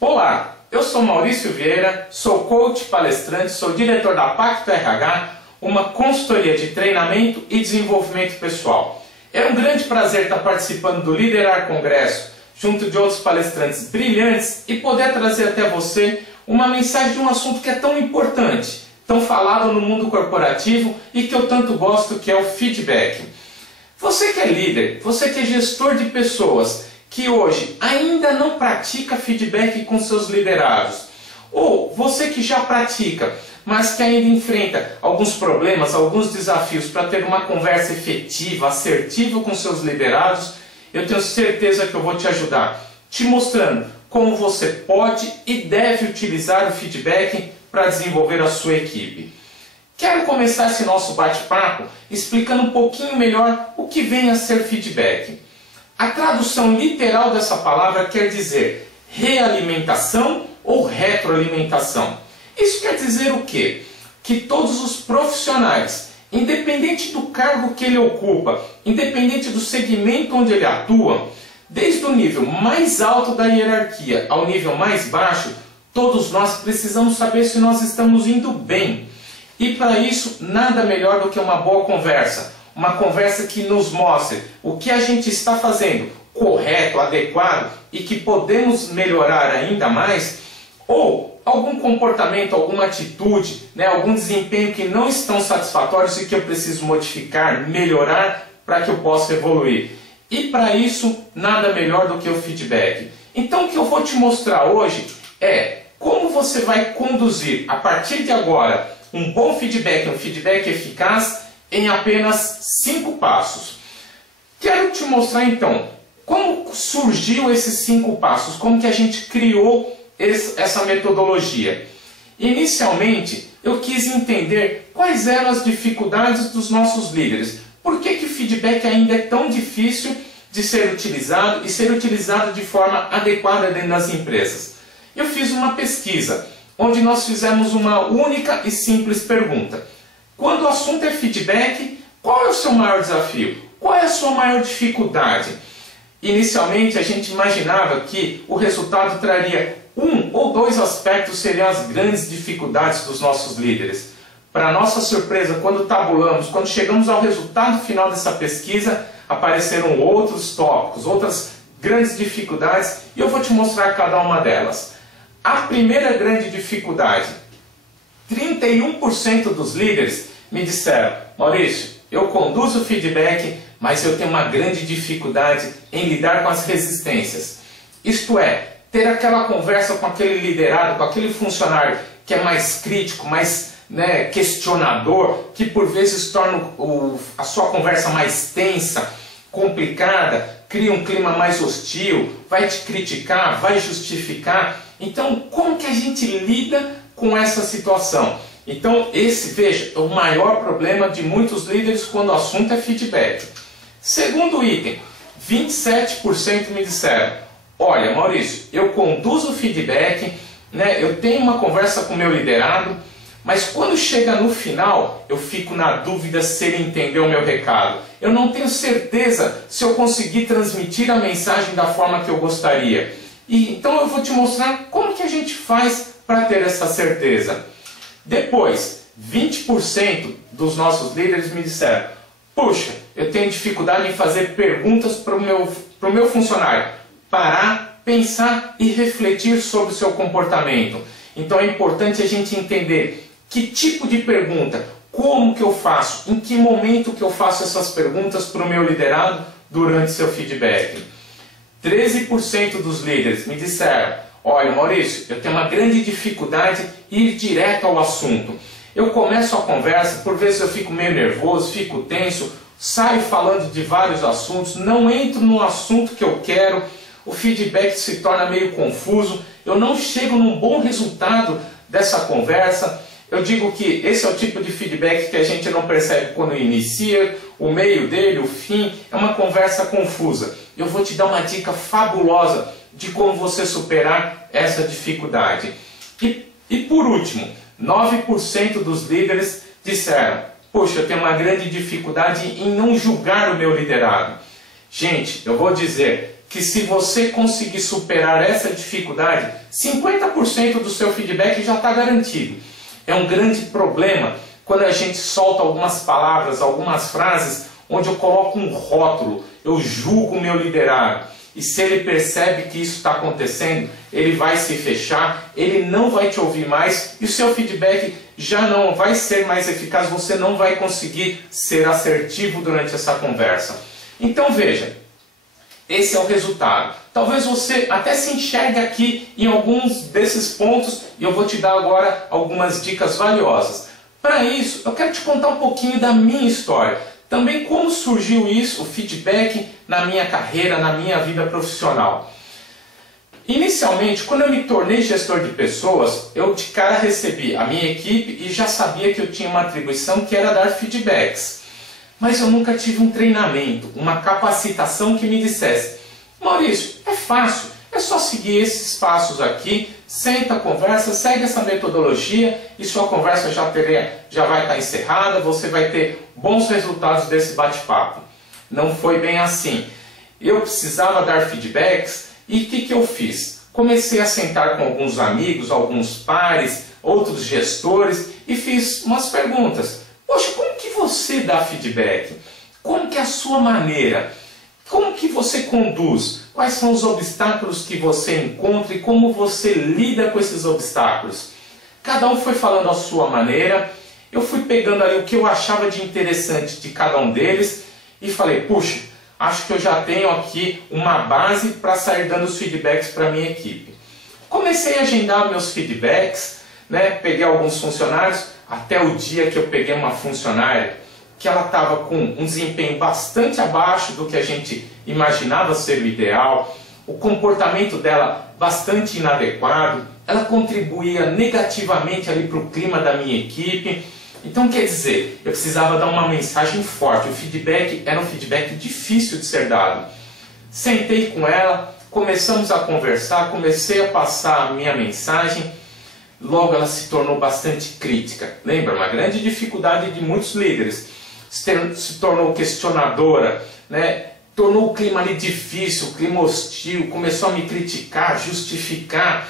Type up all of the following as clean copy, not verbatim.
Olá, eu sou Maurício Vieira, sou coach, palestrante, sou diretor da Pacto RH, uma consultoria de treinamento e desenvolvimento pessoal. É um grande prazer estar participando do Liderar Congresso, junto de outros palestrantes brilhantes e poder trazer até você uma mensagem de um assunto que é tão importante, tão falado no mundo corporativo e que eu tanto gosto, que é o feedback. Você que é líder, você que é gestor de pessoas, que hoje ainda não pratica feedback com seus liderados, ou você que já pratica, mas que ainda enfrenta alguns problemas, alguns desafios para ter uma conversa efetiva, assertiva com seus liderados, eu tenho certeza que eu vou te ajudar, te mostrando como você pode e deve utilizar o feedback para desenvolver a sua equipe. Quero começar esse nosso bate-papo explicando um pouquinho melhor o que vem a ser feedback. A tradução literal dessa palavra quer dizer realimentação ou retroalimentação. Isso quer dizer o quê? Que todos os profissionais, independente do cargo que ele ocupa, independente do segmento onde ele atua, desde o nível mais alto da hierarquia ao nível mais baixo, todos nós precisamos saber se nós estamos indo bem. E para isso, nada melhor do que uma boa conversa. Uma conversa que nos mostre o que a gente está fazendo correto, adequado e que podemos melhorar ainda mais, ou algum comportamento, alguma atitude, algum desempenho que não estão satisfatórios e que eu preciso modificar, melhorar para que eu possa evoluir. E para isso, nada melhor do que o feedback. Então o que eu vou te mostrar hoje é como você vai conduzir, a partir de agora, um bom feedback, um feedback eficaz, em apenas 5 passos. Quero te mostrar então como surgiu esses 5 passos, como que a gente criou essa metodologia. Inicialmente, eu quis entender quais eram as dificuldades dos nossos líderes. Por que o feedback ainda é tão difícil de ser utilizado e ser utilizado de forma adequada dentro das empresas? Eu fiz uma pesquisa, onde nós fizemos uma única e simples pergunta. Quando o assunto é feedback, qual é o seu maior desafio? Qual é a sua maior dificuldade? Inicialmente a gente imaginava que o resultado traria 1 ou 2 aspectos seriam as grandes dificuldades dos nossos líderes. Para nossa surpresa, quando tabulamos, quando chegamos ao resultado final dessa pesquisa, apareceram outros tópicos, outras grandes dificuldades, e eu vou te mostrar cada uma delas. A primeira grande dificuldade: 31% dos líderes me disseram: Maurício, eu conduzo o feedback, mas eu tenho uma grande dificuldade em lidar com as resistências. Isto é, ter aquela conversa com aquele liderado, com aquele funcionário que é mais crítico, mais questionador, que por vezes torna a sua conversa mais tensa, complicada, cria um clima mais hostil, vai te criticar, vai justificar. Então, como que a gente lida com essa situação? Então, veja, é o maior problema de muitos líderes quando o assunto é feedback. Segundo item, 27% me disseram: olha, Maurício, eu conduzo o feedback, eu tenho uma conversa com o meu liderado, mas quando chega no final, eu fico na dúvida se ele entendeu o meu recado. Eu não tenho certeza se eu consegui transmitir a mensagem da forma que eu gostaria. Então eu vou te mostrar como que a gente faz para ter essa certeza. Depois, 20% dos nossos líderes me disseram: puxa, eu tenho dificuldade em fazer perguntas para o meu funcionário. Parar, pensar e refletir sobre o seu comportamento. Então é importante a gente entender que tipo de pergunta, como que eu faço, em que momento que eu faço essas perguntas para o meu liderado durante seu feedback. 13% dos líderes me disseram: olha, Maurício, eu tenho uma grande dificuldade em ir direto ao assunto. Eu começo a conversa, por vezes eu fico meio nervoso, fico tenso, saio falando de vários assuntos, não entro no assunto que eu quero, o feedback se torna meio confuso, eu não chego num bom resultado dessa conversa. Eu digo que esse é o tipo de feedback que a gente não percebe quando inicia, o meio dele, o fim, é uma conversa confusa. Eu vou te dar uma dica fabulosa de como você superar essa dificuldade. E por último, 9% dos líderes disseram: poxa, eu tenho uma grande dificuldade em não julgar o meu liderado. Gente, eu vou dizer que se você conseguir superar essa dificuldade, 50% do seu feedback já está garantido. É um grande problema quando a gente solta algumas palavras, algumas frases, onde eu coloco um rótulo, eu julgo o meu liderado. E se ele percebe que isso está acontecendo, ele vai se fechar, ele não vai te ouvir mais e o seu feedback já não vai ser mais eficaz, você não vai conseguir ser assertivo durante essa conversa. Então veja, esse é o resultado. Talvez você até se enxergue aqui em alguns desses pontos e eu vou te dar agora algumas dicas valiosas. Para isso, eu quero te contar um pouquinho da minha história. Também como surgiu isso, o feedback na minha carreira, na minha vida profissional. Inicialmente, quando eu me tornei gestor de pessoas, eu de cara recebi a minha equipe e já sabia que eu tinha uma atribuição que era dar feedbacks. Mas eu nunca tive um treinamento, uma capacitação que me dissesse: Maurício, é fácil, é só seguir esses passos aqui, senta, conversa, segue essa metodologia e sua conversa já vai estar encerrada, você vai ter bons resultados desse bate-papo. Não foi bem assim. Eu precisava dar feedbacks e o que eu fiz? Comecei a sentar com alguns amigos, alguns pares, outros gestores e fiz umas perguntas. Poxa, como que você dá feedback? Como que é a sua maneira? Como que você conduz? Quais são os obstáculos que você encontra e como você lida com esses obstáculos? Cada um foi falando a sua maneira. Eu fui pegando ali o que eu achava de interessante de cada um deles e falei: puxa, acho que eu já tenho aqui uma base para sair dando os feedbacks para a minha equipe. Comecei a agendar meus feedbacks, peguei alguns funcionários, até o dia que eu peguei uma funcionária que ela estava com um desempenho bastante abaixo do que a gente imaginava ser o ideal, o comportamento dela bastante inadequado, ela contribuía negativamente ali para o clima da minha equipe. Então quer dizer, eu precisava dar uma mensagem forte, o feedback era um feedback difícil de ser dado. Sentei com ela, começamos a conversar, comecei a passar a minha mensagem. Logo ela se tornou bastante crítica. Lembra? Uma grande dificuldade de muitos líderes. Se tornou questionadora, tornou o clima ali difícil, o clima hostil, começou a me criticar, justificar.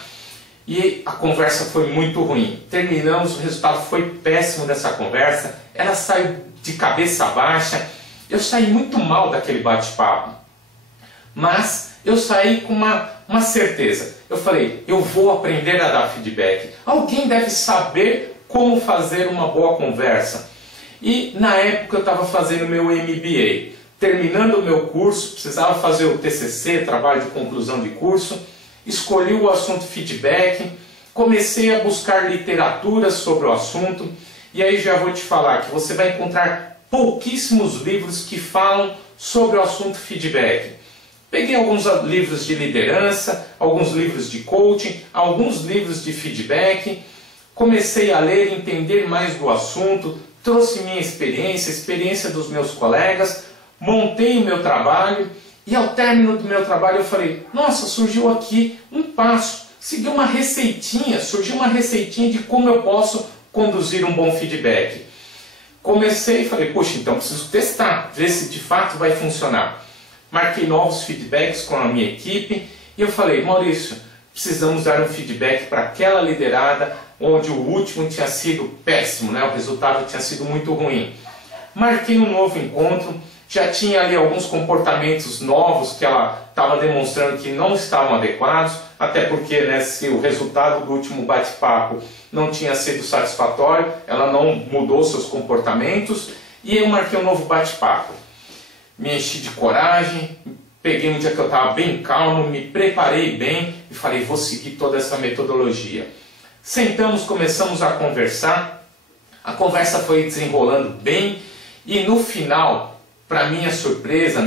E a conversa foi muito ruim. Terminamos, o resultado foi péssimo dessa conversa. Ela saiu de cabeça baixa. Eu saí muito mal daquele bate-papo. Mas eu saí com uma certeza. Eu falei: eu vou aprender a dar feedback. Alguém deve saber como fazer uma boa conversa. E na época eu estava fazendo meu MBA. Terminando o meu curso, precisava fazer o TCC, trabalho de conclusão de curso. Escolhi o assunto feedback. Comecei a buscar literatura sobre o assunto. E aí já vou te falar que você vai encontrar pouquíssimos livros que falam sobre o assunto feedback. Peguei alguns livros de liderança, alguns livros de coaching, alguns livros de feedback. Comecei a ler e entender mais do assunto, trouxe minha experiência, a experiência dos meus colegas, montei o meu trabalho e ao término do meu trabalho eu falei: nossa, surgiu aqui um passo, segui uma receitinha, surgiu uma receitinha de como eu posso conduzir um bom feedback. Comecei e falei: puxa, então preciso testar, ver se de fato vai funcionar. Marquei novos feedbacks com a minha equipe e eu falei: Maurício, precisamos dar um feedback para aquela liderada onde o último tinha sido péssimo, o resultado tinha sido muito ruim. Marquei um novo encontro, já tinha ali alguns comportamentos novos que ela estava demonstrando que não estavam adequados, até porque se o resultado do último bate-papo não tinha sido satisfatório, ela não mudou seus comportamentos e eu marquei um novo bate-papo. Me enchi de coragem, peguei um dia que eu estava bem calmo, me preparei bem e falei: vou seguir toda essa metodologia. Sentamos, começamos a conversar, a conversa foi desenrolando bem e no final, para minha surpresa,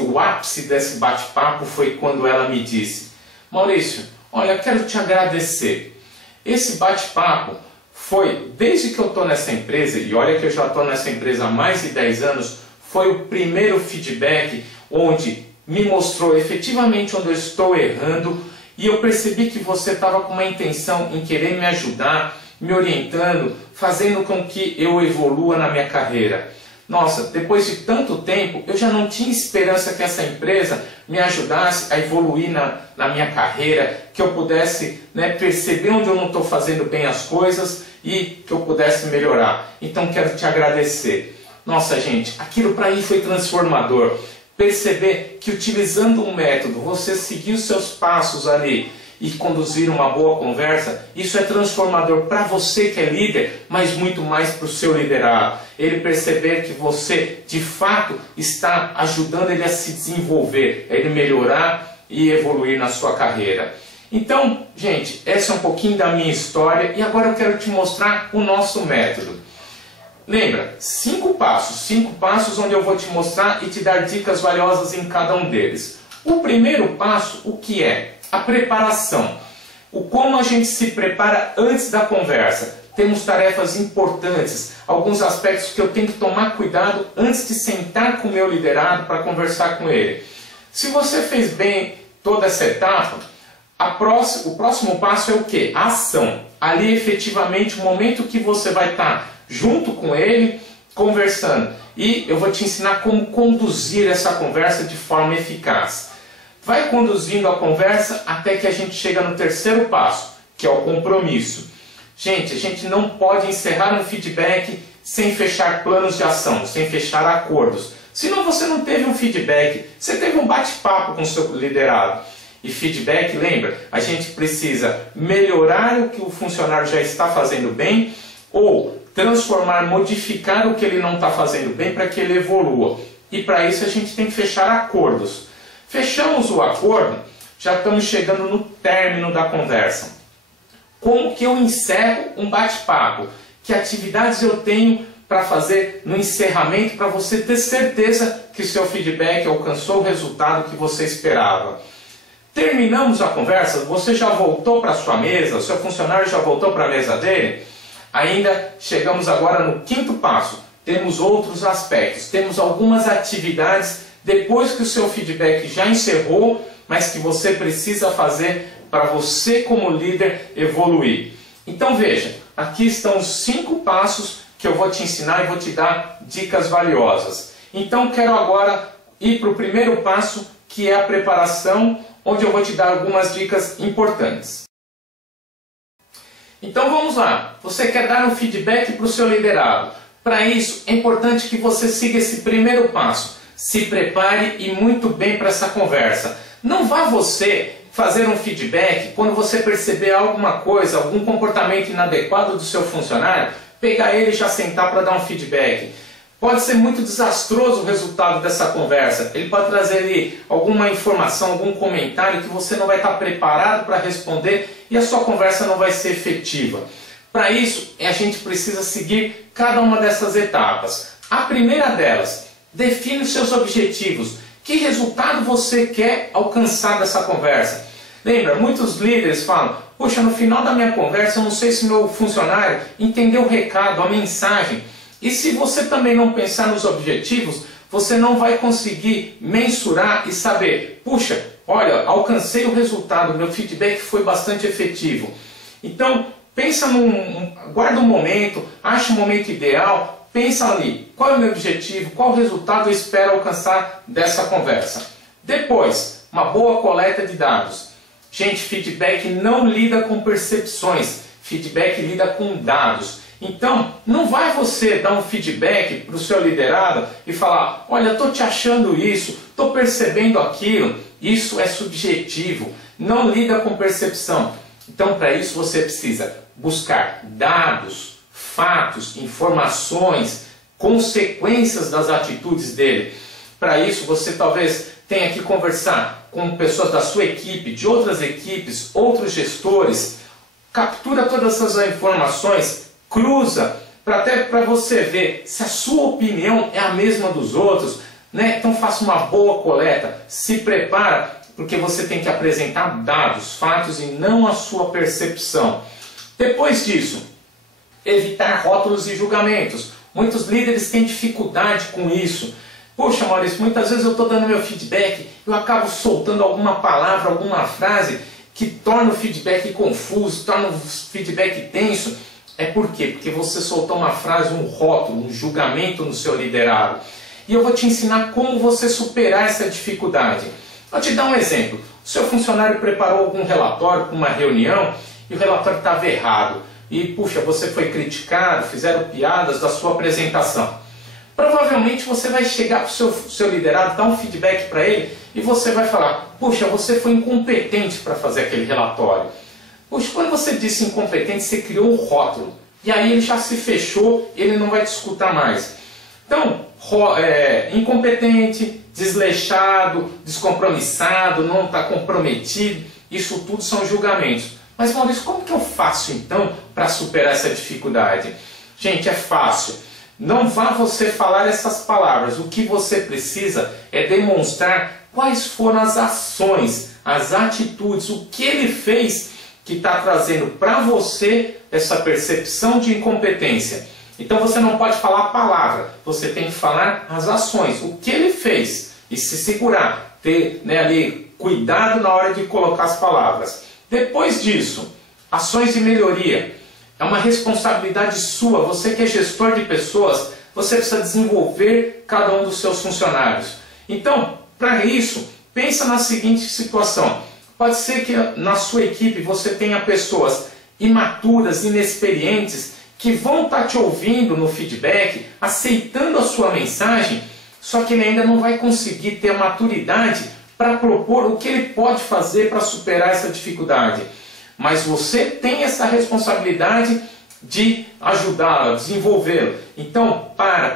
o ápice desse bate-papo foi quando ela me disse: Maurício, olha, eu quero te agradecer. Esse bate-papo foi, desde que eu estou nessa empresa, e olha que eu já estou nessa empresa há mais de 10 anos, foi o primeiro feedback onde me mostrou efetivamente onde eu estou errando e eu percebi que você estava com uma intenção em querer me ajudar, me orientando, fazendo com que eu evolua na minha carreira. nossa, depois de tanto tempo, eu já não tinha esperança que essa empresa me ajudasse a evoluir na minha carreira, que eu pudesse, né, perceber onde eu não estou fazendo bem as coisas e que eu pudesse melhorar. Então quero te agradecer. Nossa, gente, aquilo para mim foi transformador. Perceber que utilizando um método, você seguir os seus passos ali e conduzir uma boa conversa, isso é transformador para você que é líder, mas muito mais para o seu liderado. Ele perceber que você, de fato, está ajudando ele a se desenvolver, a ele melhorar e evoluir na sua carreira. Então, gente, essa é um pouquinho da minha história e agora eu quero te mostrar o nosso método. Lembra, 5 passos onde eu vou te mostrar e te dar dicas valiosas em cada um deles. O primeiro passo, o que é? A preparação. O como a gente se prepara antes da conversa. Temos tarefas importantes, alguns aspectos que eu tenho que tomar cuidado antes de sentar com o meu liderado para conversar com ele. Se você fez bem toda essa etapa, o próximo passo é o quê? A ação. Ali efetivamente o momento que você vai estar junto com ele, conversando. E eu vou te ensinar como conduzir essa conversa de forma eficaz. Vai conduzindo a conversa até que a gente chega no terceiro passo, que é o compromisso. Gente, a gente não pode encerrar um feedback sem fechar planos de ação, sem fechar acordos. Senão você não teve um feedback, você teve um bate-papo com o seu liderado. E feedback, lembra, a gente precisa melhorar o que o funcionário já está fazendo bem ou transformar, modificar o que ele não está fazendo bem para que ele evolua. E para isso a gente tem que fechar acordos. Fechamos o acordo, já estamos chegando no término da conversa. Como que eu encerro um bate-papo? Que atividades eu tenho para fazer no encerramento para você ter certeza que o seu feedback alcançou o resultado que você esperava? Terminamos a conversa, você já voltou para a sua mesa, o seu funcionário já voltou para a mesa dele? Ainda chegamos agora no quinto passo. Temos outros aspectos, temos algumas atividades depois que o seu feedback já encerrou, mas que você precisa fazer para você como líder evoluir. Então veja, aqui estão os 5 passos que eu vou te ensinar e vou te dar dicas valiosas. Então quero agora ir para o primeiro passo, que é a preparação, onde eu vou te dar algumas dicas importantes. Então vamos lá, você quer dar um feedback para o seu liderado. Para isso é importante que você siga esse primeiro passo. Se prepare e muito bem para essa conversa. Não vá você fazer um feedback quando você perceber alguma coisa, algum comportamento inadequado do seu funcionário, pegar ele e já sentar para dar um feedback. Pode ser muito desastroso o resultado dessa conversa. Ele pode trazer ali alguma informação, algum comentário que você não vai estar preparado para responder e a sua conversa não vai ser efetiva. Para isso, a gente precisa seguir cada uma dessas etapas. A primeira delas, define os seus objetivos. Que resultado você quer alcançar dessa conversa? Lembra, muitos líderes falam, poxa, no final da minha conversa eu não sei se meu funcionário entendeu o recado, a mensagem. E se você também não pensar nos objetivos, você não vai conseguir mensurar e saber, puxa, olha, alcancei o resultado, meu feedback foi bastante efetivo. Então, guarda um momento, acha um momento ideal, pensa ali, qual é o meu objetivo, qual o resultado eu espero alcançar dessa conversa. Depois, uma boa coleta de dados. Gente, feedback não lida com percepções, feedback lida com dados. Então, não vai você dar um feedback para o seu liderado e falar, olha, estou te achando isso, estou percebendo aquilo. Isso é subjetivo, não lida com percepção. Então, para isso você precisa buscar dados, fatos, informações, consequências das atitudes dele. Para isso você talvez tenha que conversar com pessoas da sua equipe, de outras equipes, outros gestores. Captura todas essas informações, cruza, até para você ver se a sua opinião é a mesma dos outros, né? Então faça uma boa coleta, se prepara, porque você tem que apresentar dados, fatos e não a sua percepção. Depois disso, evitar rótulos e julgamentos. Muitos líderes têm dificuldade com isso. Poxa, Maurício, muitas vezes eu estou dando meu feedback, eu acabo soltando alguma palavra, alguma frase que torna o feedback confuso, torna o feedback tenso. É por quê? Porque você soltou uma frase, um rótulo, um julgamento no seu liderado. E eu vou te ensinar como você superar essa dificuldade. Vou te dar um exemplo. O seu funcionário preparou algum relatório para uma reunião e o relatório estava errado. E, puxa, você foi criticado, fizeram piadas da sua apresentação. Provavelmente você vai chegar para o seu liderado, dar um feedback para ele e você vai falar: puxa, você foi incompetente para fazer aquele relatório. Puxa, quando você disse incompetente, você criou um rótulo. E aí ele já se fechou, ele não vai te escutar mais. Então, incompetente, desleixado, descompromissado, não está comprometido, isso tudo são julgamentos. Mas Maurício, como que eu faço então para superar essa dificuldade? Gente, é fácil. Não vá você falar essas palavras. O que você precisa é demonstrar quais foram as ações, as atitudes, o que ele fez que está trazendo para você essa percepção de incompetência. Então você não pode falar a palavra, você tem que falar as ações, o que ele fez, e se segurar, ter ali cuidado na hora de colocar as palavras. Depois disso, ações de melhoria. É uma responsabilidade sua, você que é gestor de pessoas, você precisa desenvolver cada um dos seus funcionários. Então, para isso, pensa na seguinte situação. Pode ser que na sua equipe você tenha pessoas imaturas, inexperientes, que vão estar te ouvindo no feedback, aceitando a sua mensagem, só que ele ainda não vai conseguir ter a maturidade para propor o que ele pode fazer para superar essa dificuldade. Mas você tem essa responsabilidade de ajudá-lo, desenvolvê-lo. Então,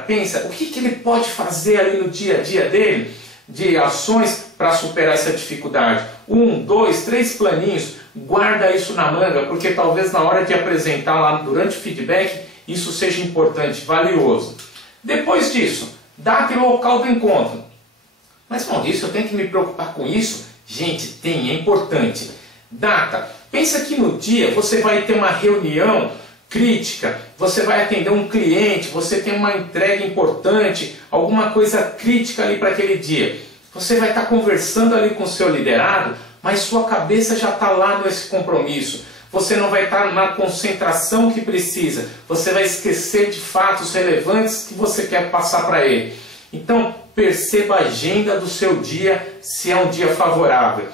pensa, o que ele pode fazer ali no dia a dia dele, de ações para superar essa dificuldade. 1, 2, 3 planinhos, guarda isso na manga, porque talvez na hora de apresentar lá durante o feedback, isso seja importante, valioso. Depois disso, data e local do encontro. Mas Maurício, eu tenho que me preocupar com isso? Gente, é importante. Data. Pensa que no dia você vai ter uma reunião crítica, você vai atender um cliente, você tem uma entrega importante, alguma coisa crítica ali para aquele dia. Você vai estar conversando ali com o seu liderado, mas sua cabeça já está lá nesse compromisso. Você não vai estar na concentração que precisa. Você vai esquecer de fatos relevantes que você quer passar para ele. Então, perceba a agenda do seu dia, se é um dia favorável.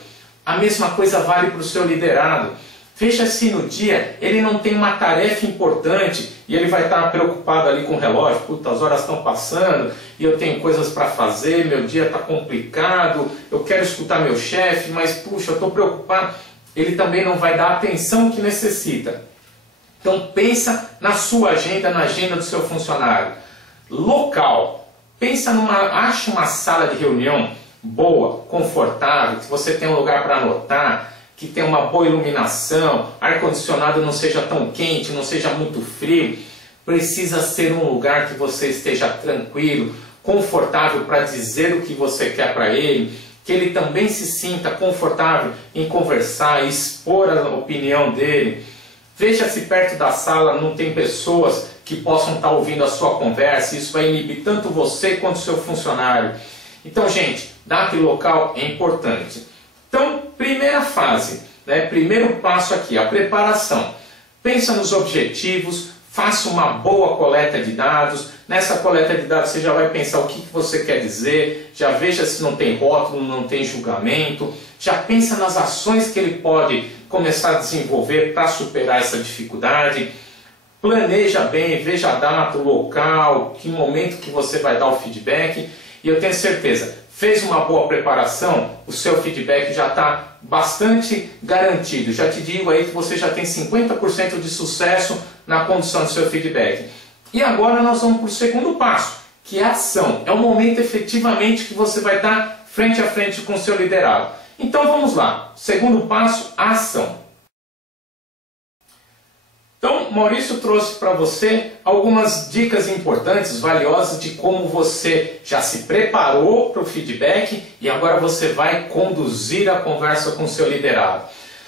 A mesma coisa vale para o seu liderado. Veja se no dia ele não tem uma tarefa importante e ele vai estar preocupado ali com o relógio. Puta, as horas estão passando e eu tenho coisas para fazer, meu dia está complicado, eu quero escutar meu chefe, mas puxa, eu estou preocupado. Ele também não vai dar a atenção que necessita. Então pensa na sua agenda, na agenda do seu funcionário. Local. Pensa acha uma sala de reunião boa, confortável, que você tem um lugar para anotar, que tem uma boa iluminação, ar-condicionado não seja tão quente, não seja muito frio. Precisa ser um lugar que você esteja tranquilo, confortável para dizer o que você quer para ele, que ele também se sinta confortável em conversar, expor a opinião dele. Veja se perto da sala não tem pessoas que possam estar ouvindo a sua conversa. Isso vai inibir tanto você quanto o seu funcionário. Então, gente, data e local é importante. Então, primeira fase, primeiro passo aqui, a preparação. Pensa nos objetivos, faça uma boa coleta de dados. Nessa coleta de dados você já vai pensar o que você quer dizer, já veja se não tem rótulo, não tem julgamento, já pensa nas ações que ele pode começar a desenvolver para superar essa dificuldade. Planeja bem, veja a data, o local, que momento que você vai dar o feedback. E eu tenho certeza, fez uma boa preparação, o seu feedback já está bastante garantido. Já te digo aí que você já tem 50% de sucesso na condução do seu feedback. E agora nós vamos para o segundo passo, que é a ação. É o momento efetivamente que você vai estar frente a frente com o seu liderado. Então vamos lá. Segundo passo, a ação. Então, Maurício trouxe para você algumas dicas importantes, valiosas, de como você já se preparou para o feedback e agora você vai conduzir a conversa com o seu liderado.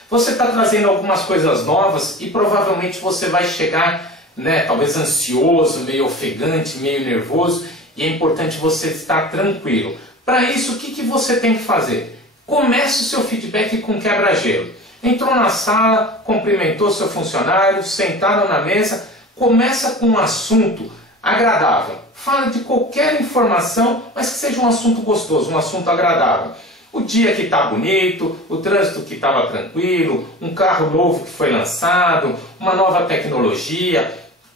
Você está trazendo algumas coisas novas e provavelmente você vai chegar, talvez ansioso, meio ofegante, meio nervoso, e é importante você estar tranquilo. Para isso, o que você tem que fazer? Comece o seu feedback com quebra-gelo. Entrou na sala, cumprimentou seu funcionário, sentaram na mesa, Começa com um assunto agradável. Fala de qualquer informação, mas que seja um assunto gostoso, um assunto agradável. O dia que está bonito, o trânsito que estava tranquilo, um carro novo que foi lançado, uma nova tecnologia.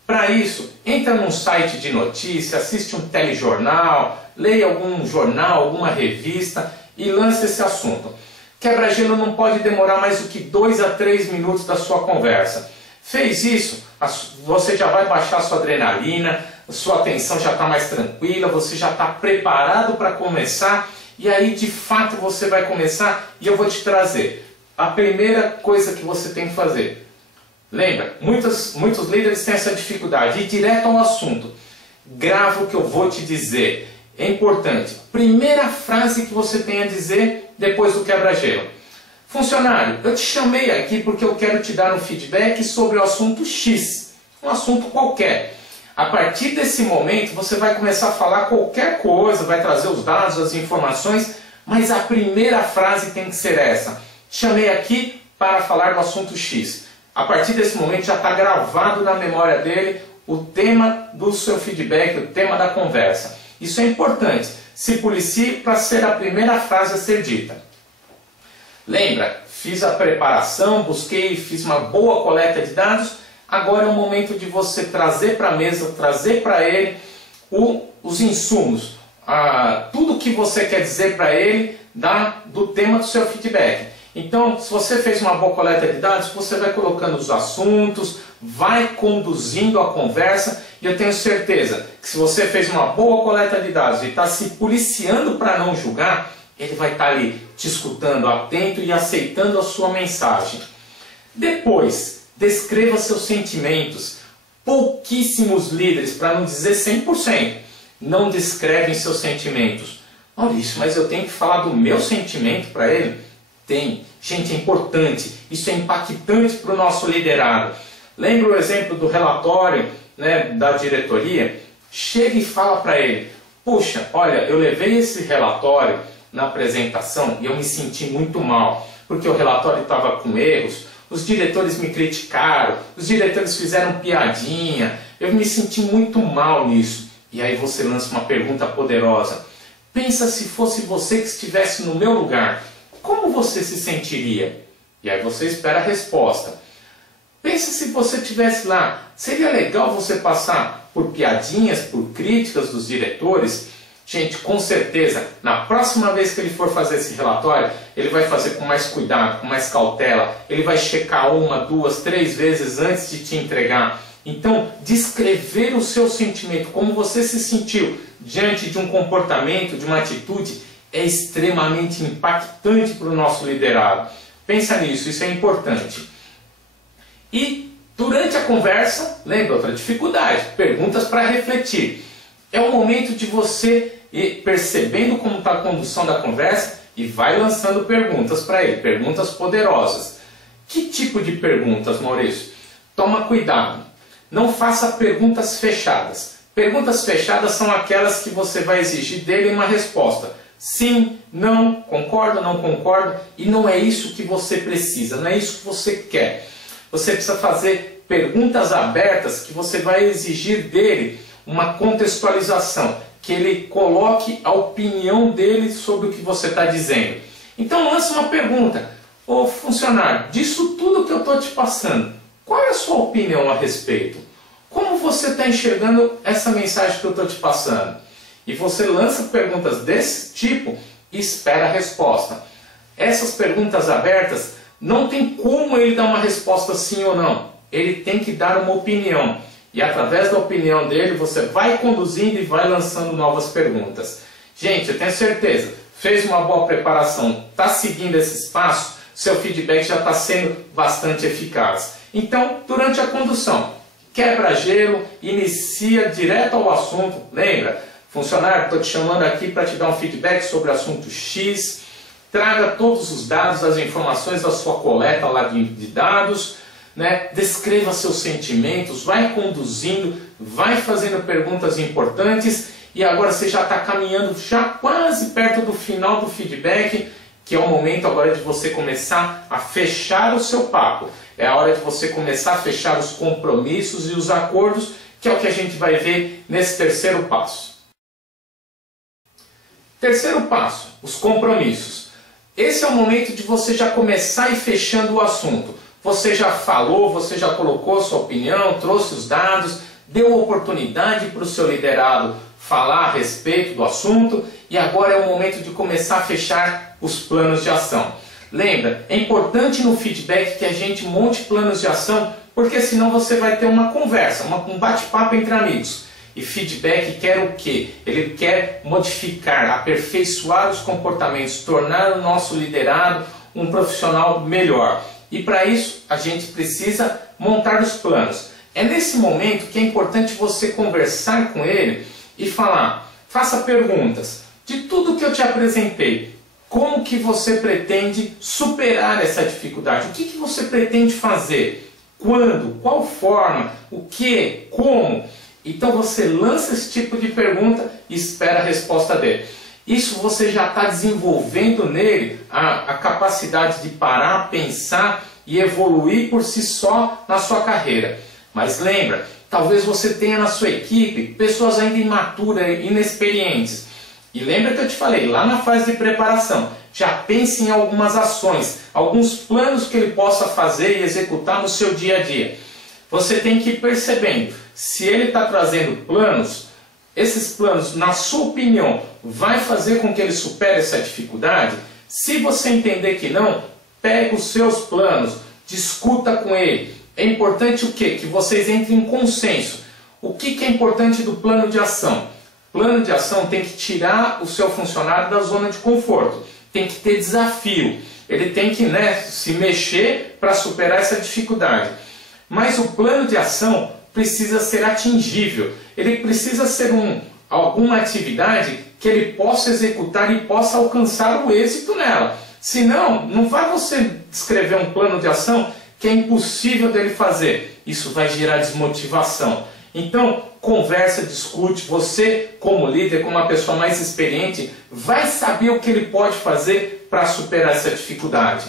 Para isso, entra num site de notícia, assiste um telejornal, leia algum jornal, alguma revista e lance esse assunto. Quebra-gelo não pode demorar mais do que 2 a 3 minutos da sua conversa. Fez isso, você já vai baixar a sua adrenalina, sua atenção já está mais tranquila, você já está preparado para começar, e aí de fato você vai começar, e eu vou te trazer a primeira coisa que você tem que fazer. Lembra, muitos líderes têm essa dificuldade, ir direto ao assunto. Grava o que eu vou te dizer, é importante. Primeira frase que você tem a dizer depois do quebra-gelo. Funcionário, eu te chamei aqui porque eu quero te dar um feedback sobre o assunto X, um assunto qualquer. A partir desse momento você vai começar a falar qualquer coisa, vai trazer os dados, as informações, mas a primeira frase tem que ser essa. Chamei aqui para falar do assunto X. A partir desse momento já está gravado na memória dele o tema do seu feedback, o tema da conversa. Isso é importante. Se policie para ser a primeira frase a ser dita. Lembra, fiz a preparação, fiz uma boa coleta de dados. Agora é o momento de você trazer para a mesa, trazer para ele os insumos, tudo que você quer dizer para ele do tema do seu feedback. Então, se você fez uma boa coleta de dados, você vai colocando os assuntos, vai conduzindo a conversa, e eu tenho certeza que se você fez uma boa coleta de dados e está se policiando para não julgar, ele vai estar ali te escutando, atento e aceitando a sua mensagem. Depois, descreva seus sentimentos. Pouquíssimos líderes, para não dizer 100%, não descrevem seus sentimentos. Maurício, mas eu tenho que falar do meu sentimento para ele? Tem. Gente, é importante. Isso é impactante para o nosso liderado. Lembra o exemplo do relatório, né, da diretoria? Chega e fala para ele: puxa, olha, eu levei esse relatório na apresentação e eu me senti muito mal, porque o relatório estava com erros, os diretores me criticaram, os diretores fizeram piadinha, eu me senti muito mal nisso. E aí você lança uma pergunta poderosa. Pensa se fosse você que estivesse no meu lugar, como você se sentiria? E aí você espera a resposta. Pensa se você estivesse lá, seria legal você passar por piadinhas, por críticas dos diretores? Gente, com certeza, na próxima vez que ele for fazer esse relatório, ele vai fazer com mais cuidado, com mais cautela. Ele vai checar 1, 2, 3 vezes antes de te entregar. Então, descrever o seu sentimento, como você se sentiu diante de um comportamento, de uma atitude, é extremamente impactante para o nosso liderado. Pensa nisso, isso é importante. E durante a conversa, lembra outra dificuldade, perguntas para refletir. É o momento de você ir percebendo como está a condução da conversa e vai lançando perguntas para ele, perguntas poderosas. Que tipo de perguntas, Maurício? Toma cuidado, não faça perguntas fechadas. Perguntas fechadas são aquelas que você vai exigir dele uma resposta. Sim, não, concordo, não concordo, e não é isso que você precisa, não é isso que você quer. Você precisa fazer perguntas abertas que você vai exigir dele uma contextualização, que ele coloque a opinião dele sobre o que você está dizendo. Então lance uma pergunta: ô funcionário, disso tudo que eu estou te passando, qual é a sua opinião a respeito? Como você está enxergando essa mensagem que eu estou te passando? E você lança perguntas desse tipo e espera a resposta. Essas perguntas abertas, não tem como ele dar uma resposta sim ou não. Ele tem que dar uma opinião. E através da opinião dele, você vai conduzindo e vai lançando novas perguntas. Gente, eu tenho certeza, fez uma boa preparação, está seguindo esses passos, seu feedback já está sendo bastante eficaz. Então, durante a condução, quebra gelo, inicia direto ao assunto. Lembra, funcionário, estou te chamando aqui para te dar um feedback sobre o assunto X. Traga todos os dados, as informações da sua coleta lá de dados. Né? Descreva seus sentimentos, vai conduzindo, vai fazendo perguntas importantes, e agora você já está caminhando já quase perto do final do feedback, que é o momento agora de você começar a fechar o seu papo. É a hora de você começar a fechar os compromissos e os acordos, que é o que a gente vai ver nesse terceiro passo. Terceiro passo, os compromissos. Esse é o momento de você já começar a ir fechando o assunto. Você já falou, você já colocou sua opinião, trouxe os dados, deu oportunidade para o seu liderado falar a respeito do assunto e agora é o momento de começar a fechar os planos de ação. Lembra, é importante no feedback que a gente monte planos de ação, porque senão você vai ter uma conversa, um bate-papo entre amigos. E feedback quer o quê? Ele quer modificar, aperfeiçoar os comportamentos, tornar o nosso liderado um profissional melhor. E para isso a gente precisa montar os planos. É nesse momento que é importante você conversar com ele e falar, faça perguntas. De tudo que eu te apresentei, como que você pretende superar essa dificuldade? O que você pretende fazer? Quando? Qual forma? O que? Como? Então você lança esse tipo de pergunta e espera a resposta dele. Isso você já está desenvolvendo nele a capacidade de parar, pensar e evoluir por si só na sua carreira. Mas lembra, talvez você tenha na sua equipe pessoas ainda imaturas, inexperientes. E lembra que eu te falei, lá na fase de preparação, já pense em algumas ações, alguns planos que ele possa fazer e executar no seu dia a dia. Você tem que ir percebendo, se ele está trazendo planos, esses planos, na sua opinião, vai fazer com que ele supere essa dificuldade? Se você entender que não, pega os seus planos, discuta com ele. É importante o quê? Que vocês entrem em consenso. O que é importante do plano de ação? Plano de ação tem que tirar o seu funcionário da zona de conforto. Tem que ter desafio. Ele tem que, se mexer para superar essa dificuldade. Mas o plano de ação precisa ser atingível. Ele precisa ser alguma atividade que ele possa executar e possa alcançar o êxito nela. Senão, não vai você escrever um plano de ação que é impossível dele fazer. Isso vai gerar desmotivação. Então, conversa, discute. Você, como líder, como uma pessoa mais experiente, vai saber o que ele pode fazer para superar essa dificuldade.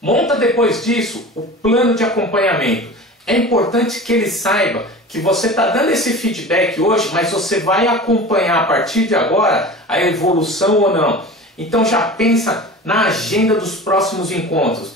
Monta depois disso o plano de acompanhamento. É importante que ele saiba que você está dando esse feedback hoje, mas você vai acompanhar a partir de agora a evolução ou não. Então já pensa na agenda dos próximos encontros.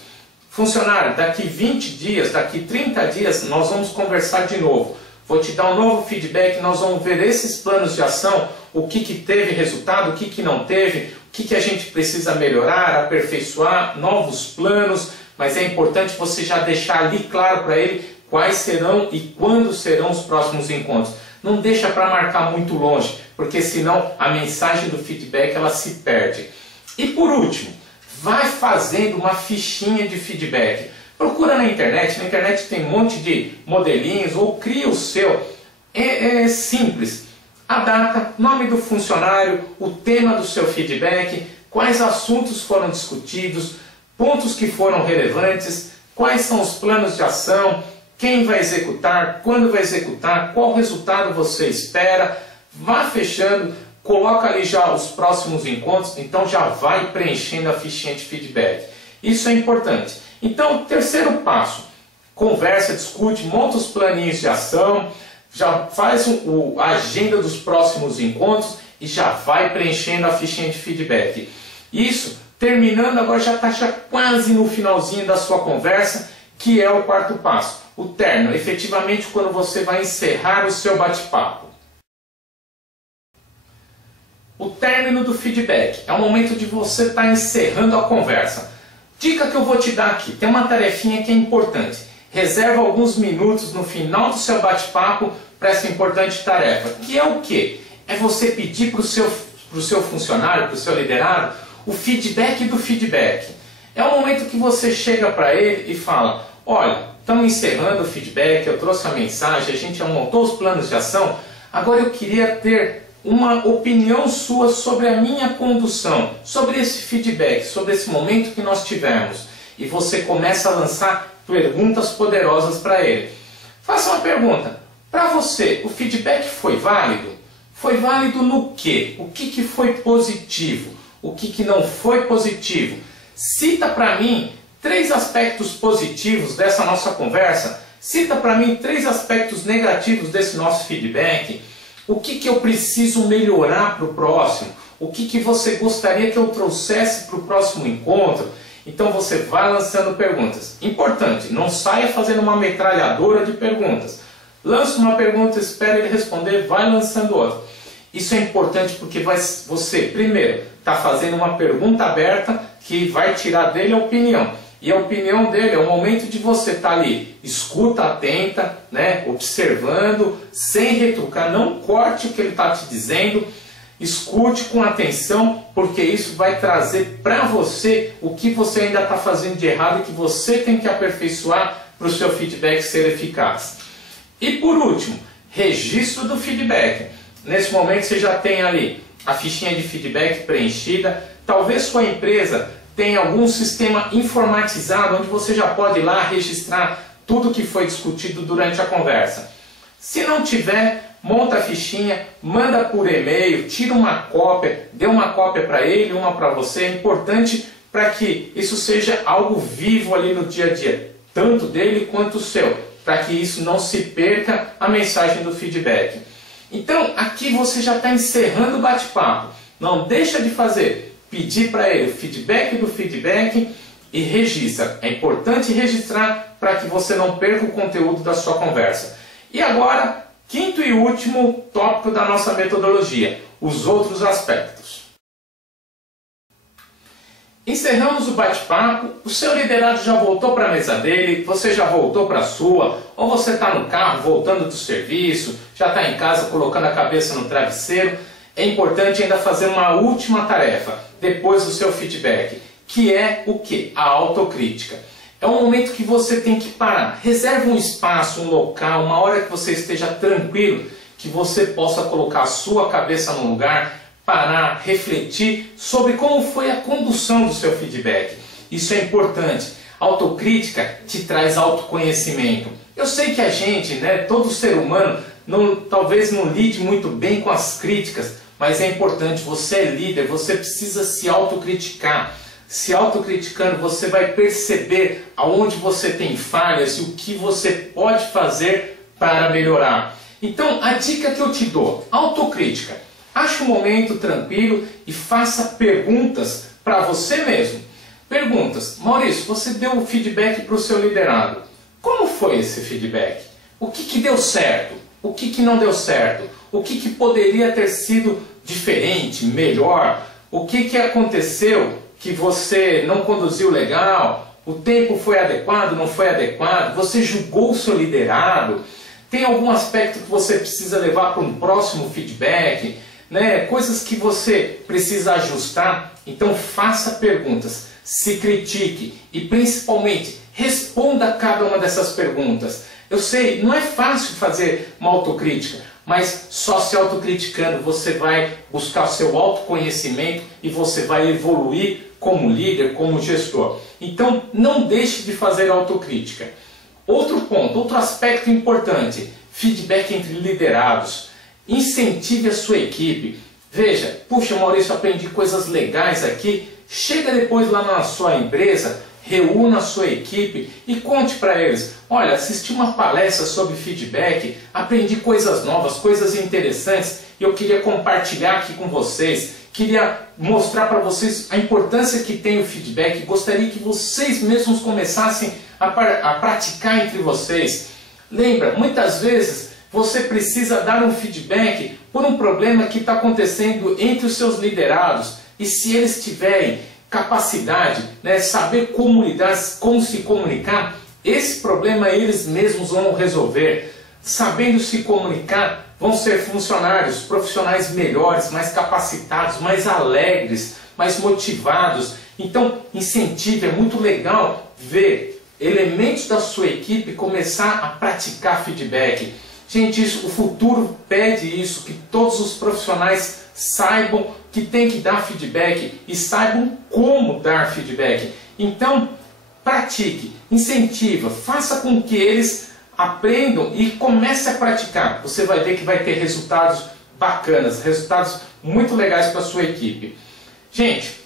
Funcionário, daqui 20 dias, daqui 30 dias, nós vamos conversar de novo. Vou te dar um novo feedback, nós vamos ver esses planos de ação, o que teve resultado, o que não teve, o que a gente precisa melhorar, aperfeiçoar, novos planos, mas é importante você já deixar ali claro para ele quais serão e quando serão os próximos encontros. Não deixa para marcar muito longe, porque senão a mensagem do feedback ela se perde. E por último, vai fazendo uma fichinha de feedback. Procura na internet tem um monte de modelinhos, ou cria o seu. É simples. A data, nome do funcionário, o tema do seu feedback, quais assuntos foram discutidos, pontos que foram relevantes, quais são os planos de ação, quem vai executar, quando vai executar, qual resultado você espera. Vá fechando, coloca ali já os próximos encontros, então já vai preenchendo a fichinha de feedback. Isso é importante. Então, terceiro passo, conversa, discute, monta os planinhos de ação, já faz a agenda dos próximos encontros e já vai preenchendo a fichinha de feedback. Isso, terminando, agora já está quase no finalzinho da sua conversa, que é o quarto passo, o término, efetivamente quando você vai encerrar o seu bate-papo. O término do feedback é o momento de você estar encerrando a conversa. Dica que eu vou te dar aqui, tem uma tarefinha que é importante. Reserva alguns minutos no final do seu bate-papo para essa importante tarefa. Que é o quê? É você pedir para o seu funcionário, para o seu liderado, o feedback do feedback. É o momento que você chega para ele e fala, olha, estamos encerrando o feedback, eu trouxe a mensagem, a gente já montou os planos de ação, agora eu queria ter uma opinião sua sobre a minha condução, sobre esse feedback, sobre esse momento que nós tivemos. E você começa a lançar perguntas poderosas para ele. Faça uma pergunta. Para você, o feedback foi válido? Foi válido no quê? O que foi positivo? o que não foi positivo. Cita para mim 3 aspectos positivos dessa nossa conversa, cita para mim 3 aspectos negativos desse nosso feedback, o que eu preciso melhorar para o próximo, o que você gostaria que eu trouxesse para o próximo encontro. Então você vai lançando perguntas. Importante, não saia fazendo uma metralhadora de perguntas. Lança uma pergunta, espera ele responder, vai lançando outra. Isso é importante porque você, primeiro, está fazendo uma pergunta aberta que vai tirar dele a opinião. E a opinião dele é o momento de você estar ali, escuta atenta, né, observando, sem retrucar, não corte o que ele está te dizendo, escute com atenção, porque isso vai trazer para você o que você ainda está fazendo de errado e que você tem que aperfeiçoar para o seu feedback ser eficaz. E por último, registro do feedback. Nesse momento você já tem ali a fichinha de feedback preenchida, talvez sua empresa tenha algum sistema informatizado onde você já pode ir lá registrar tudo que foi discutido durante a conversa. Se não tiver, monta a fichinha, manda por e-mail, tira uma cópia, dê uma cópia para ele, uma para você. É importante para que isso seja algo vivo ali no dia a dia, tanto dele quanto o seu, para que isso não se perca a mensagem do feedback. Então, aqui você já está encerrando o bate-papo. Não deixa de fazer, pedir para ele o feedback do feedback e registra. É importante registrar para que você não perca o conteúdo da sua conversa. E agora, quinto e último tópico da nossa metodologia, os outros aspectos. Encerramos o bate-papo, o seu liderado já voltou para a mesa dele, você já voltou para a sua, ou você está no carro voltando do serviço, já está em casa colocando a cabeça no travesseiro. É importante ainda fazer uma última tarefa, depois do seu feedback, que é o quê? A autocrítica. É um momento que você tem que parar. Reserve um espaço, um local, uma hora que você esteja tranquilo, que você possa colocar a sua cabeça no lugar, parar, refletir sobre como foi a condução do seu feedback. Isso é importante. Autocrítica te traz autoconhecimento. Eu sei que a gente, todo ser humano, talvez não lide muito bem com as críticas, mas é importante, você é líder, você precisa se autocriticar. Se autocriticando, você vai perceber aonde você tem falhas e o que você pode fazer para melhorar. Então, a dica que eu te dou, autocrítica. Ache um momento tranquilo e faça perguntas para você mesmo. Perguntas. Maurício, você deu um feedback para o seu liderado. Como foi esse feedback? O que deu certo? O que não deu certo? O que poderia ter sido diferente, melhor? O que aconteceu que você não conduziu legal? O tempo foi adequado, não foi adequado? Você julgou o seu liderado? Tem algum aspecto que você precisa levar para um próximo feedback? Coisas que você precisa ajustar? Então faça perguntas, se critique e principalmente responda cada uma dessas perguntas. Eu sei, não é fácil fazer uma autocrítica, mas só se autocriticando você vai buscar o seu autoconhecimento e você vai evoluir como líder, como gestor. Então não deixe de fazer autocrítica. Outro ponto, outro aspecto importante, feedback entre liderados. Incentive a sua equipe. Veja, puxa Maurício, aprendi coisas legais aqui. Chega depois lá na sua empresa, reúna a sua equipe e conte para eles. Olha, assisti uma palestra sobre feedback, aprendi coisas novas, coisas interessantes e eu queria compartilhar aqui com vocês. Queria mostrar para vocês a importância que tem o feedback. Gostaria que vocês mesmos começassem a praticar entre vocês. Lembra, muitas vezes você precisa dar um feedback por um problema que está acontecendo entre os seus liderados. E se eles tiverem capacidade, saber como lidar, como se comunicar, esse problema eles mesmos vão resolver. Sabendo se comunicar, vão ser funcionários, profissionais melhores, mais capacitados, mais alegres, mais motivados. Então, incentive, é muito legal ver elementos da sua equipe começar a praticar feedback. Gente, o futuro pede isso, que todos os profissionais saibam que tem que dar feedback e saibam como dar feedback. Então, pratique, incentiva, faça com que eles aprendam e comece a praticar. Você vai ver que vai ter resultados bacanas, resultados muito legais para a sua equipe. Gente,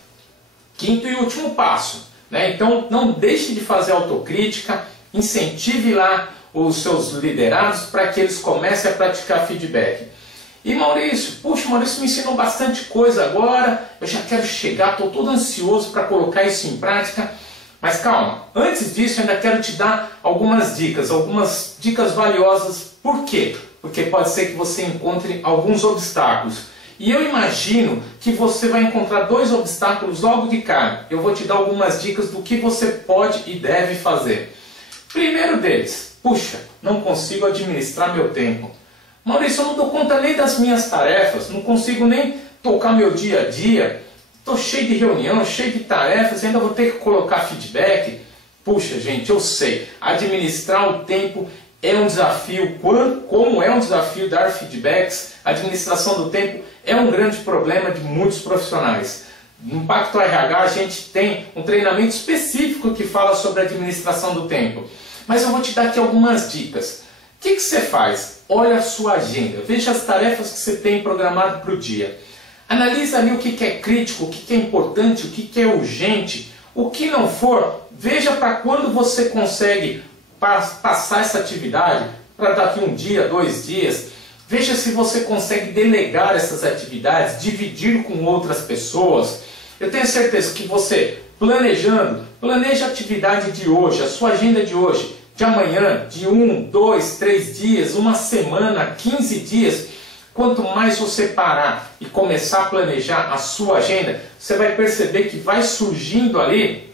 quinto e último passo, né? Então não deixe de fazer autocrítica, incentive lá os seus liderados para que eles comecem a praticar feedback. E Maurício, puxa, Maurício me ensinou bastante coisa agora, eu já quero chegar, estou todo ansioso para colocar isso em prática. Mas calma, antes disso eu ainda quero te dar algumas dicas valiosas. Por quê? Porque pode ser que você encontre alguns obstáculos. E eu imagino que você vai encontrar 2 obstáculos logo de cara. Eu vou te dar algumas dicas do que você pode e deve fazer. Primeiro deles, puxa, não consigo administrar meu tempo. Maurício, eu não dou conta nem das minhas tarefas, não consigo nem tocar meu dia a dia. Estou cheio de reunião, cheio de tarefas, ainda vou ter que colocar feedback. Puxa, gente, eu sei, administrar o tempo é um desafio. Como é um desafio dar feedbacks, a administração do tempo é um grande problema de muitos profissionais. No Impacto RH a gente tem um treinamento específico que fala sobre a administração do tempo. Mas eu vou te dar aqui algumas dicas. O que você faz? Olha a sua agenda, veja as tarefas que você tem programado para o dia. Analisa ali o que é crítico, o que é importante, o que é urgente. O que não for, veja para quando você consegue passar essa atividade, para daqui 1 dia, 2 dias. Veja se você consegue delegar essas atividades, dividir com outras pessoas. Eu tenho certeza que você, planeja a atividade de hoje, a sua agenda de hoje, de amanhã, de 1, 2, 3 dias, 1 semana, 15 dias. Quanto mais você parar e começar a planejar a sua agenda, você vai perceber que vai surgindo ali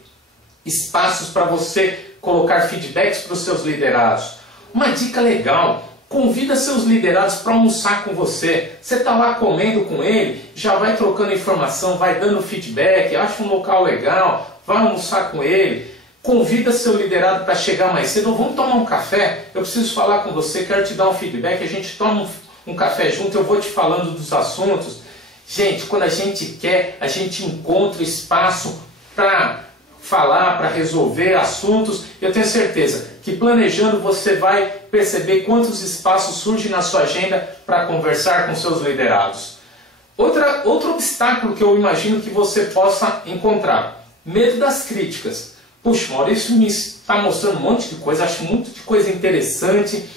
espaços para você colocar feedbacks para os seus liderados. Uma dica legal, convida seus liderados para almoçar com você. Você está lá comendo com ele, já vai trocando informação, vai dando feedback, acha um local legal, vai almoçar com ele. Convida seu liderado para chegar mais cedo, vamos tomar um café, eu preciso falar com você, quero te dar um feedback, a gente toma um café junto, eu vou te falando dos assuntos. Gente, quando a gente quer, a gente encontra espaço para falar, para resolver assuntos. Eu tenho certeza que planejando você vai perceber quantos espaços surgem na sua agenda para conversar com seus liderados. Outro obstáculo que eu imagino que você possa encontrar, medo das críticas. Puxa, Maurício me está mostrando um monte de coisa, acho muito de coisa interessante,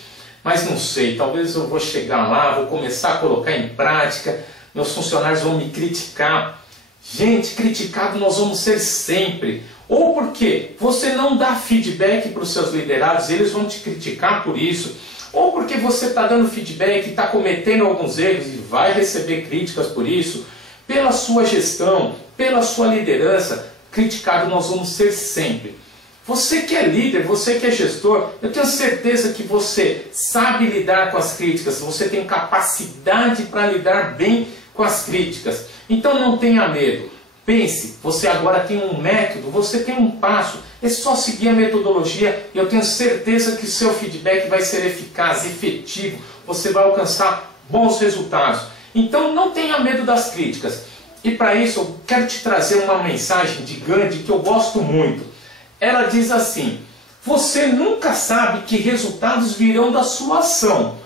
mas não sei, talvez eu vou chegar lá, vou começar a colocar em prática, meus funcionários vão me criticar. Gente, criticado nós vamos ser sempre. Ou porque você não dá feedback para os seus liderados, eles vão te criticar por isso. Ou porque você está dando feedback e está cometendo alguns erros e vai receber críticas por isso. Pela sua gestão, pela sua liderança, criticado nós vamos ser sempre. Você que é líder, você que é gestor, eu tenho certeza que você sabe lidar com as críticas, você tem capacidade para lidar bem com as críticas. Então não tenha medo. Pense, você agora tem um método, você tem um passo, é só seguir a metodologia e eu tenho certeza que seu feedback vai ser eficaz, efetivo, você vai alcançar bons resultados. Então não tenha medo das críticas. E para isso eu quero te trazer uma mensagem de Gandhi que eu gosto muito. Ela diz assim: você nunca sabe que resultados virão da sua ação,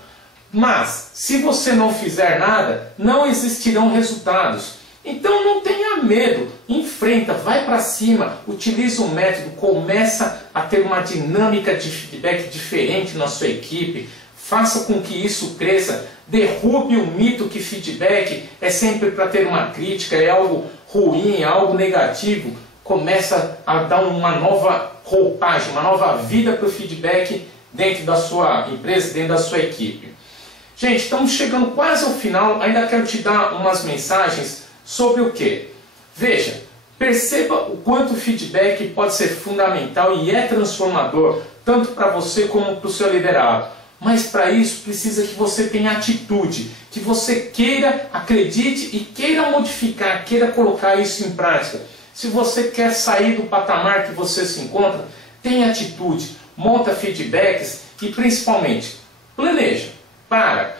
mas se você não fizer nada, não existirão resultados. Então não tenha medo, enfrenta, vai para cima, utiliza o método, começa a ter uma dinâmica de feedback diferente na sua equipe, faça com que isso cresça, derrube o mito que feedback é sempre para ter uma crítica, é algo ruim, é algo negativo. Começa a dar uma nova roupagem, uma nova vida para o feedback dentro da sua empresa, dentro da sua equipe. Gente, estamos chegando quase ao final, ainda quero te dar umas mensagens sobre o quê? Veja, perceba o quanto o feedback pode ser fundamental e é transformador, tanto para você como para o seu liderado. Mas para isso precisa que você tenha atitude, que você queira, acredite e queira modificar, queira colocar isso em prática. Se você quer sair do patamar que você se encontra, tenha atitude, monta feedbacks e principalmente planeja, para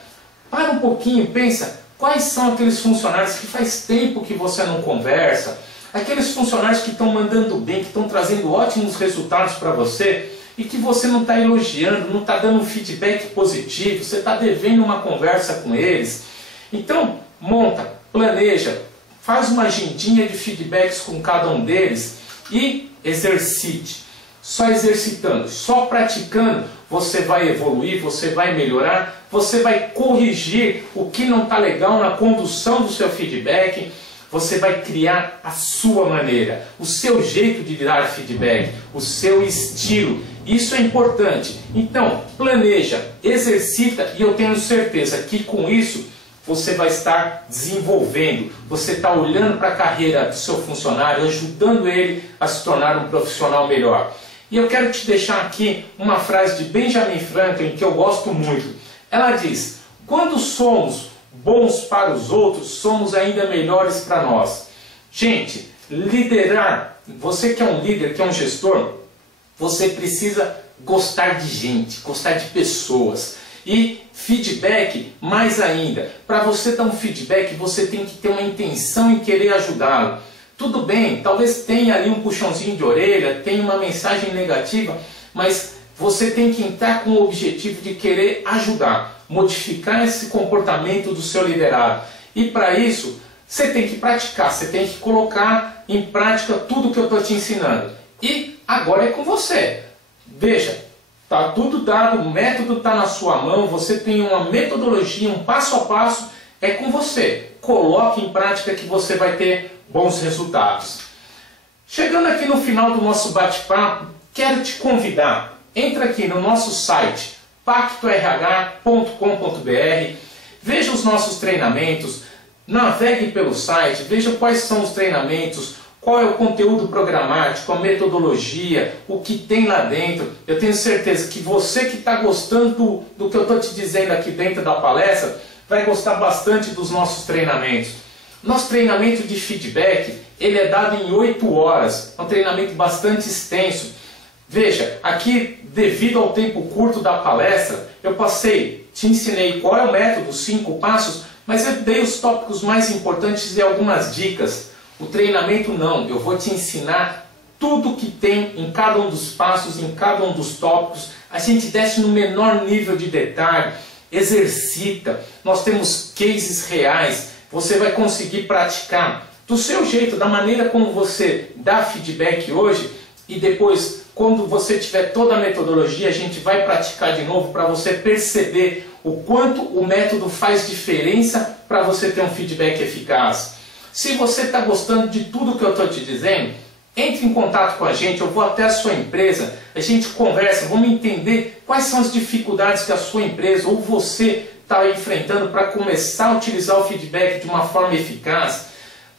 um pouquinho, pensa quais são aqueles funcionários que faz tempo que você não conversa, aqueles funcionários que estão mandando bem, que estão trazendo ótimos resultados para você e que você não está elogiando, não está dando um feedback positivo, você está devendo uma conversa com eles. Então, monta, planeja, faz uma agendinha de feedbacks com cada um deles e exercite. Só exercitando, só praticando, você vai evoluir, você vai melhorar, você vai corrigir o que não está legal na condução do seu feedback, você vai criar a sua maneira, o seu jeito de dar feedback, o seu estilo. Isso é importante. Então, planeja, exercita e eu tenho certeza que com isso você vai estar desenvolvendo, você está olhando para a carreira do seu funcionário, ajudando ele a se tornar um profissional melhor. E eu quero te deixar aqui uma frase de Benjamin Franklin que eu gosto muito. Ela diz: quando somos bons para os outros, somos ainda melhores para nós. Gente, liderar, você que é um líder, que é um gestor, você precisa gostar de gente, gostar de pessoas. E feedback, mais ainda. Para você dar um feedback, você tem que ter uma intenção em querer ajudá-lo. Tudo bem, talvez tenha ali um puxãozinho de orelha, tenha uma mensagem negativa, mas você tem que entrar com o objetivo de querer ajudar, modificar esse comportamento do seu liderado. E para isso, você tem que praticar, você tem que colocar em prática tudo que eu estou te ensinando. E agora é com você. Veja, está tudo dado, o método está na sua mão, você tem uma metodologia, um passo a passo, é com você. Coloque em prática que você vai ter bons resultados. Chegando aqui no final do nosso bate-papo, quero te convidar, entra aqui no nosso site pactorh.com.br, veja os nossos treinamentos, navegue pelo site, veja quais são os treinamentos, qual é o conteúdo programático, a metodologia, o que tem lá dentro. Eu tenho certeza que você que está gostando do que eu estou te dizendo aqui dentro da palestra, vai gostar bastante dos nossos treinamentos. Nosso treinamento de feedback, ele é dado em 8 horas, é um treinamento bastante extenso. Veja, aqui, devido ao tempo curto da palestra, eu te ensinei qual é o método, 5 passos, mas eu dei os tópicos mais importantes e algumas dicas. O treinamento não, eu vou te ensinar tudo que tem em cada um dos passos, em cada um dos tópicos. A gente desce no menor nível de detalhe, exercita, nós temos cases reais, você vai conseguir praticar do seu jeito, da maneira como você dá feedback hoje, e depois, quando você tiver toda a metodologia, a gente vai praticar de novo para você perceber o quanto o método faz diferença para você ter um feedback eficaz. Se você está gostando de tudo que eu estou te dizendo, entre em contato com a gente, eu vou até a sua empresa, a gente conversa, vamos entender quais são as dificuldades que a sua empresa ou você está enfrentando para começar a utilizar o feedback de uma forma eficaz.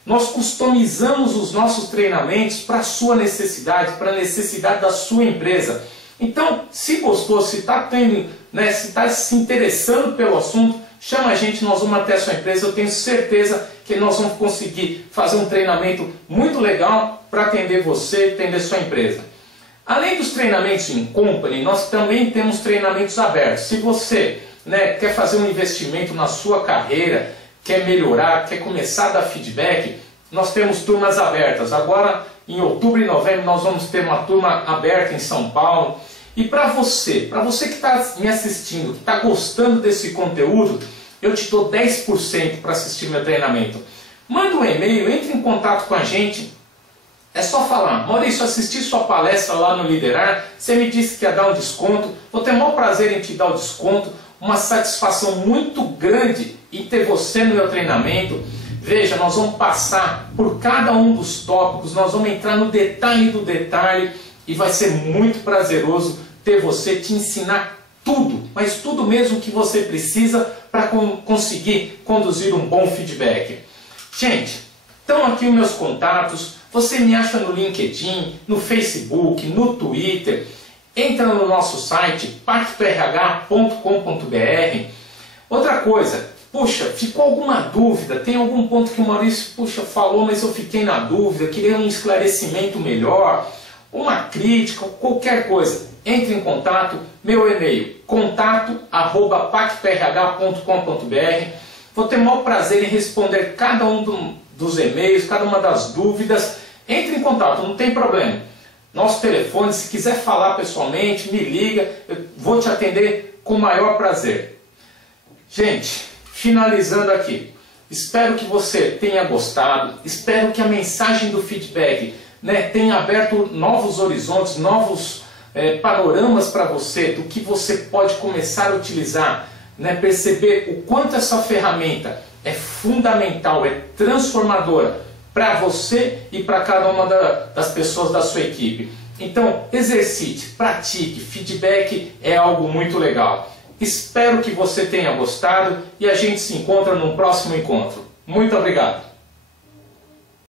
Nós customizamos os nossos treinamentos para a sua necessidade, para a necessidade da sua empresa. Então, se gostou, se está se interessando pelo assunto, chama a gente, nós vamos até a sua empresa. Eu tenho certeza que nós vamos conseguir fazer um treinamento muito legal para atender você, atender sua empresa. Além dos treinamentos em company, nós também temos treinamentos abertos. Se você quer fazer um investimento na sua carreira, quer melhorar, quer começar a dar feedback, nós temos turmas abertas. Agora, em outubro e novembro, nós vamos ter uma turma aberta em São Paulo. E para você que está me assistindo, que está gostando desse conteúdo, eu te dou 10% para assistir meu treinamento. Manda um e-mail, entre em contato com a gente. É só falar: Maurício, assisti sua palestra lá no Liderar, você me disse que ia dar um desconto, vou ter o maior prazer em te dar o desconto, uma satisfação muito grande em ter você no meu treinamento. Veja, nós vamos passar por cada um dos tópicos, nós vamos entrar no detalhe do detalhe e vai ser muito prazeroso ter você, te ensinar tudo, mas tudo mesmo que você precisa para conseguir conduzir um bom feedback. Gente, estão aqui os meus contatos, você me acha no LinkedIn, no Facebook, no Twitter, entra no nosso site pactorh.com.br. Outra coisa, puxa, ficou alguma dúvida, tem algum ponto que o Maurício falou, mas eu fiquei na dúvida, queria um esclarecimento melhor, uma crítica, qualquer coisa, entre em contato, meu e-mail, contato@pactorh.com.br. Vou ter o maior prazer em responder cada um dos e-mails, cada uma das dúvidas. Entre em contato, não tem problema. Nosso telefone, se quiser falar pessoalmente, me liga, eu vou te atender com o maior prazer. Gente, finalizando aqui, Espero que você tenha gostado, espero que a mensagem do feedback, tenha aberto novos horizontes, novos panoramas para você, do que você pode começar a utilizar, perceber o quanto essa ferramenta é fundamental, é transformadora para você e para cada uma das pessoas da sua equipe. Então, exercite, pratique, feedback é algo muito legal. Espero que você tenha gostado e a gente se encontra no próximo encontro. Muito obrigado!